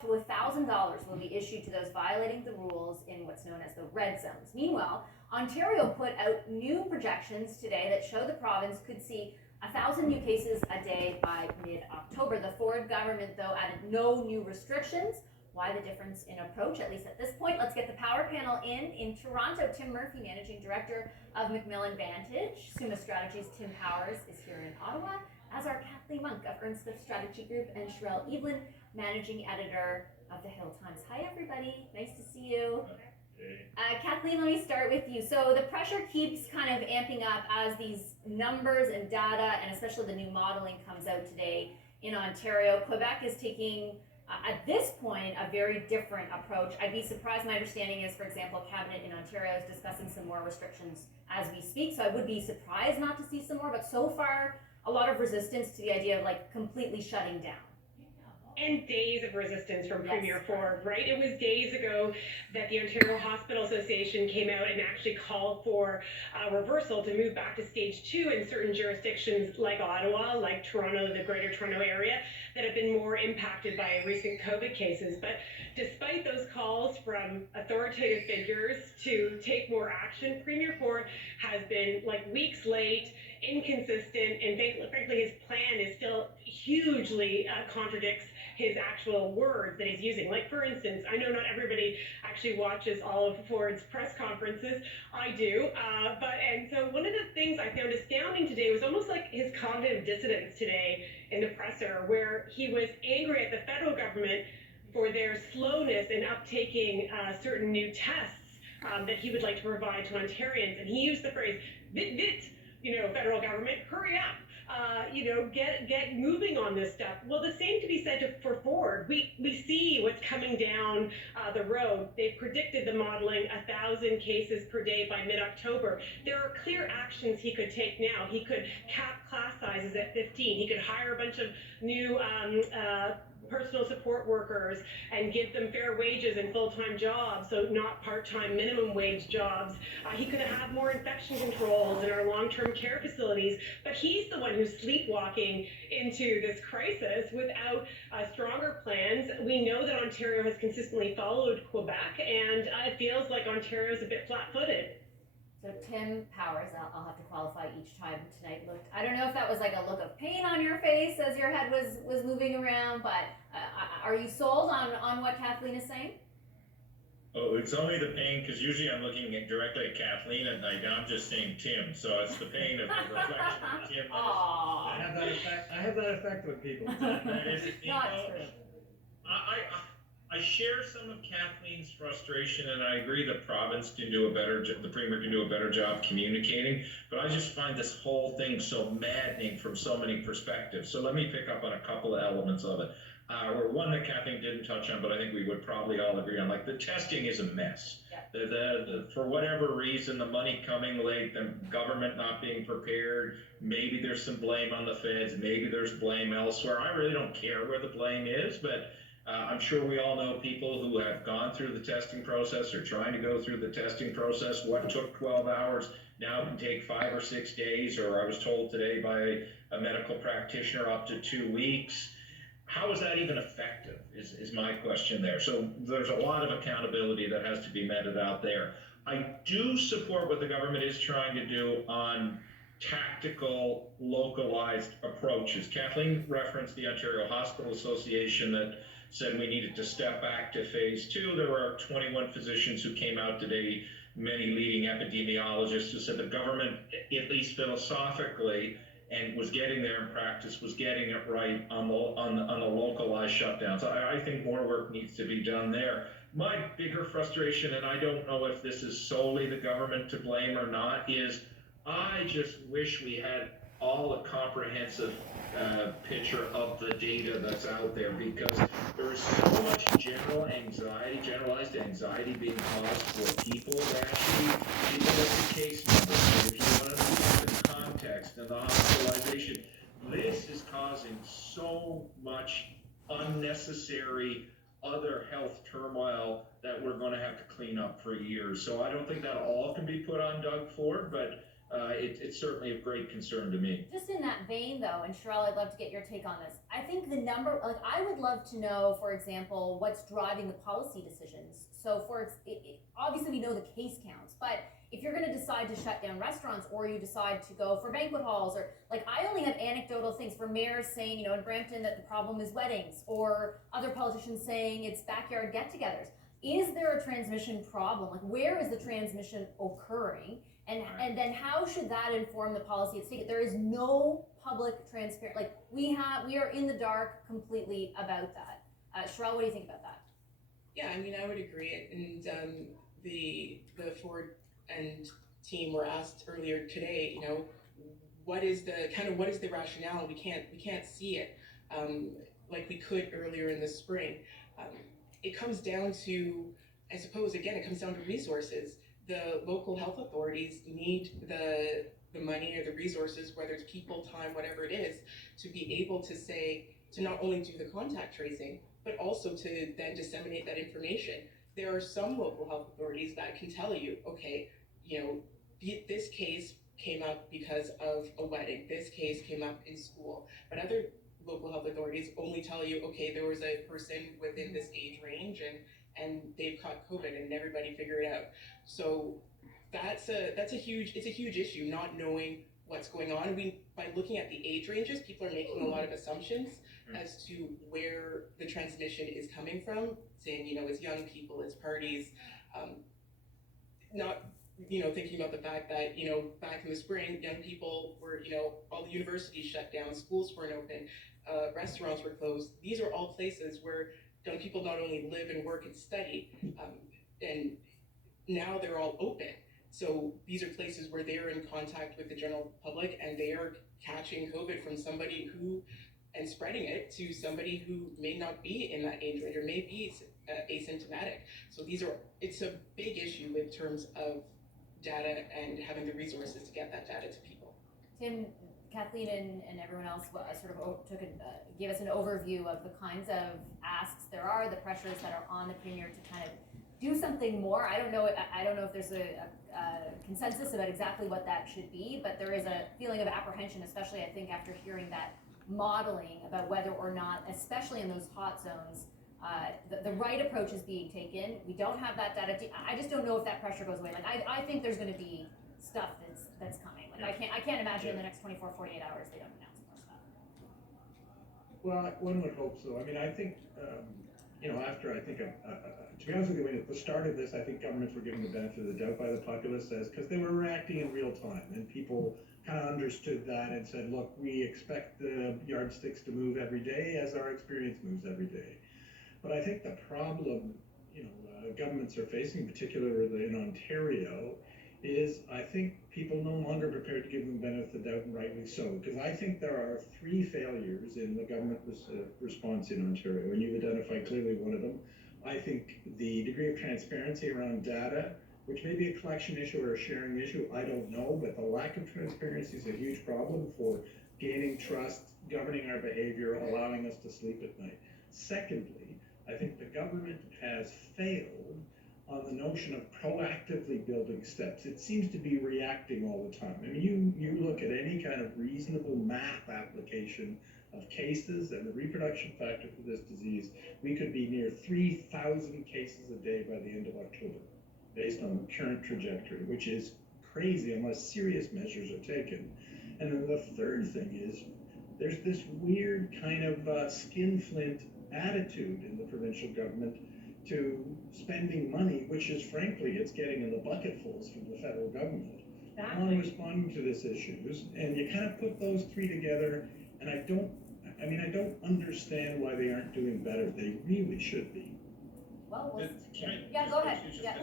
to $1,000 will be issued to those violating the rules in what's known as the red zones. Meanwhile, Ontario put out new projections today that show the province could see 1,000 new cases a day by mid-October. The Ford government, though, added no new restrictions. Why the difference in approach, at least at this point? Let's get the power panel in Toronto. Tim Murphy, Managing Director of Macmillan Vantage. Summa Strategies' Tim Powers is here in Ottawa, as are Kathleen Monk of Ernst Cliff Strategy Group and Sherelle Evelyn, Managing Editor of the Hill Times. Hi, everybody. Nice to see you. Kathleen, let me start with you. So the pressure keeps kind of amping up as these numbers and data, and especially the new modeling, comes out today in Ontario. Quebec is taking, at this point, a very different approach. I'd be surprised. My understanding is, for example, Cabinet in Ontario is discussing some more restrictions as we speak. So I would be surprised not to see some more. But so far, a lot of resistance to the idea of like completely shutting down. And days of resistance from Premier Ford, right? It was days ago that the Ontario Hospital Association came out and actually called for a reversal to move back to stage 2 in certain jurisdictions like Ottawa, like Toronto, the Greater Toronto Area, that have been more impacted by recent COVID cases. But despite those calls from authoritative figures to take more action, Premier Ford has been like weeks late, inconsistent, and frankly his plan is still hugely contradicts his actual words that he's using. Like, for instance, I know not everybody actually watches all of Ford's press conferences. I do. And so one of the things I found astounding today was almost like his cognitive dissonance today in the presser, where he was angry at the federal government for their slowness in uptaking certain new tests that he would like to provide to Ontarians. And he used the phrase, vit, federal government, hurry up. Get moving on this stuff. Well, the same to be said for Ford. We see what's coming down the road. They predicted the modeling 1,000 cases per day by mid-October. There are clear actions he could take now. He could cap class sizes at 15. He could hire a bunch of new personal support workers and give them fair wages and full-time jobs, so not part-time minimum wage jobs. He could have more infection controls in our long-term care facilities, but he's the one who's sleepwalking into this crisis without stronger plans. We know that Ontario has consistently followed Quebec, and it feels like Ontario is a bit flat-footed. So Tim Powers, I'll have to qualify each time tonight. I don't know if that was like a look of pain on your face as your head was moving around, but are you sold on what Kathleen is saying? Oh, it's only the pain, because usually I'm looking directly at Kathleen at night, and I'm just saying Tim, so it's the pain of the reflection of Tim. I have that effect with people. Not true. I share some of Kathleen's frustration, and I agree the province can do a better job, the Premier can do a better job communicating, but I just find this whole thing so maddening from so many perspectives. So let me pick up on a couple of elements of it. Or one that Kathleen didn't touch on, but I think we would probably all agree on. Like, the testing is a mess. Yeah. For whatever reason, the money coming late, the government not being prepared, maybe there's some blame on the feds, maybe there's blame elsewhere. I really don't care where the blame is, but I'm sure we all know people who have gone through the testing process or trying to go through the testing process. What took 12 hours now can take 5 or 6 days, or I was told today by a medical practitioner up to 2 weeks. How is that even effective is my question there. So there's a lot of accountability that has to be meted out there. I do support what the government is trying to do on tactical, localized approaches. Kathleen referenced the Ontario Hospital Association that said we needed to step back to phase 2. There were 21 physicians who came out today, many leading epidemiologists, who said the government, at least philosophically, and was getting there in practice, was getting it right on the localized shutdowns. I think more work needs to be done there. My bigger frustration, and I don't know if this is solely the government to blame or not, is I just wish we had all a comprehensive picture of the data that's out there, because there is so much generalized anxiety being caused for people that actually, you look at the case numbers, and if you want to look at the context and the hospitalization, this is causing so much unnecessary other health turmoil that we're going to have to clean up for years. So I don't think that all can be put on Doug Ford, but it's certainly of great concern to me. Just in that vein, though, and Sherelle, I'd love to get your take on this. I think the number, like, I would love to know, for example, what's driving the policy decisions. So, obviously, we know the case counts, but if you're going to decide to shut down restaurants, or you decide to go for banquet halls, or like, I only have anecdotal things from mayors saying, in Brampton, that the problem is weddings, or other politicians saying it's backyard get-togethers. Is there a transmission problem? Like, where is the transmission occurring? And then how should that inform the policy at stake? There is no public transparent, like, we are in the dark completely about that. Sherelle, what do you think about that? Yeah, I mean, I would agree. And the Ford and team were asked earlier today, what is the rationale? We can't see it like we could earlier in the spring. It comes down to, I suppose, again, it comes down to resources. The local health authorities need the money or the resources, whether it's people, time, whatever it is, to be able to to not only do the contact tracing, but also to then disseminate that information. There are some local health authorities that can tell you, okay, this case came up because of a wedding, this case came up in school, but other local health authorities only tell you, okay, there was a person within this age range and they've caught COVID and everybody figured it out. So it's a huge issue, not knowing what's going on. By looking at the age ranges, people are making a lot of assumptions as to where the transmission is coming from, saying, it's young people, it's parties, not, thinking about the fact that, back in the spring, young people were, all the universities shut down, schools weren't open, restaurants were closed. These are all places where young people not only live and work and study, and now they're all open. So these are places where they're in contact with the general public and they are catching COVID from somebody and spreading it to somebody who may not be in that age range or may be asymptomatic. So it's a big issue in terms of data and having the resources to get that data to people. Tim, Kathleen, and everyone else gave us an overview of the kinds of asks there are, the pressures that are on the Premier to kind of do something more. I don't know if there's a consensus about exactly what that should be, but there is a feeling of apprehension, especially I think after hearing that modeling about whether or not, especially in those hot zones, the right approach is being taken. We don't have that data. I just don't know if that pressure goes away. Like, I think there's going to be stuff that's coming. Like, I can't imagine in the next 24, 48 hours they don't announce more stuff. Well, one would hope so. I mean, I think, after I think, to be honest with you, when at the start of this, I think governments were given the benefit of the doubt by the populace, because they were reacting in real time, and people kind of understood that and said, look, we expect the yardsticks to move every day as our experience moves every day. But I think the problem, governments are facing, particularly in Ontario, is I think people no longer prepared to give them the benefit of the doubt, and rightly so, because I think there are 3 failures in the government response in Ontario, and you've identified clearly one of them. I think the degree of transparency around data, which may be a collection issue or a sharing issue, I don't know, but the lack of transparency is a huge problem for gaining trust, governing our behavior, allowing us to sleep at night. Secondly, I think the government has failed on the notion of proactively building steps. It seems to be reacting all the time. I mean, you look at any kind of reasonable math application of cases and the reproduction factor for this disease, we could be near 3,000 cases a day by the end of October, based on the current trajectory, which is crazy unless serious measures are taken. And then the third thing is, there's this weird kind of skinflint attitude in the provincial government to spending money, which is frankly, it's getting in the bucketfuls from the federal government on responding to these issues. And you kind of put those 3 together, and I don't understand why they aren't doing better. They really should be. Well, Go ahead. Yeah.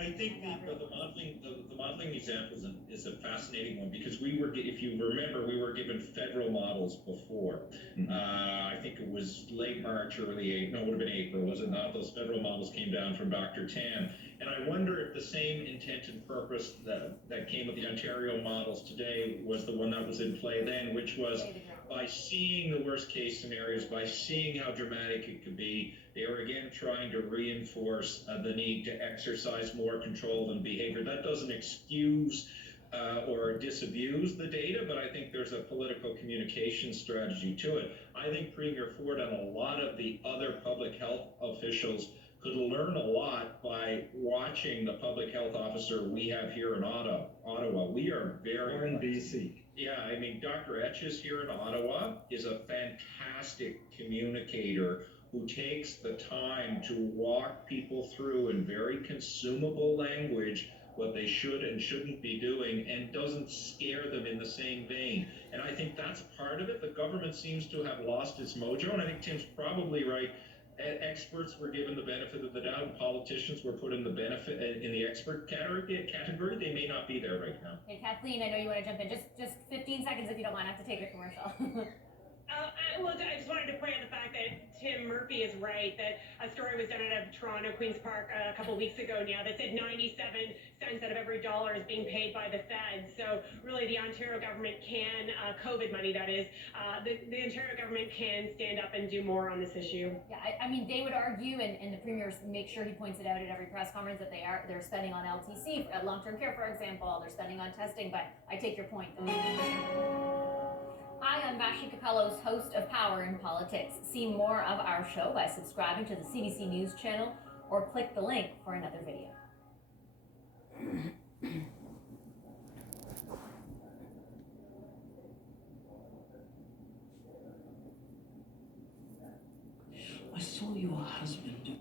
I think the modeling example is a fascinating one, because if you remember, we were given federal models before. I think it was late March, early April. No, it would have been April, was it not? Those federal models came down from Dr. Tam. And I wonder if the same intent and purpose that came with the Ontario models today was the one that was in play then, which was by seeing the worst case scenarios, by seeing how dramatic it could be, they are again trying to reinforce the need to exercise more control and behavior. That doesn't excuse or disabuse the data, but I think there's a political communication strategy to it. I think Premier Ford and a lot of the other public health officials could learn a lot by watching the public health officer we have here in Ottawa. We are very... Or in BC. Yeah, I mean, Dr. Etches here in Ottawa is a fantastic communicator who takes the time to walk people through in very consumable language what they should and shouldn't be doing, and doesn't scare them in the same vein. And I think that's part of it. The government seems to have lost its mojo, and I think Tim's probably right. Experts were given the benefit of the doubt, and politicians were put in the benefit in the expert category. They may not be there right now. Hey, Kathleen, I know you want to jump in. Just 15 seconds if you don't mind. I have to take a commercial. I just wanted to point out the fact that Tim Murphy is right, that a story was done out of Toronto, Queen's Park a couple of weeks ago now that said 97 cents out of every dollar is being paid by the Fed. So really the Ontario government can, COVID money that is, the Ontario government can stand up and do more on this issue. Yeah, I mean, they would argue, and the Premier make sure he points it out at every press conference, that they're spending on LTC, long-term care, for example, they're spending on testing, but I take your point. Hi, I'm Vashi Capello's host of Power in Politics. See more of our show by subscribing to the CBC News channel or click the link for another video. I saw your husband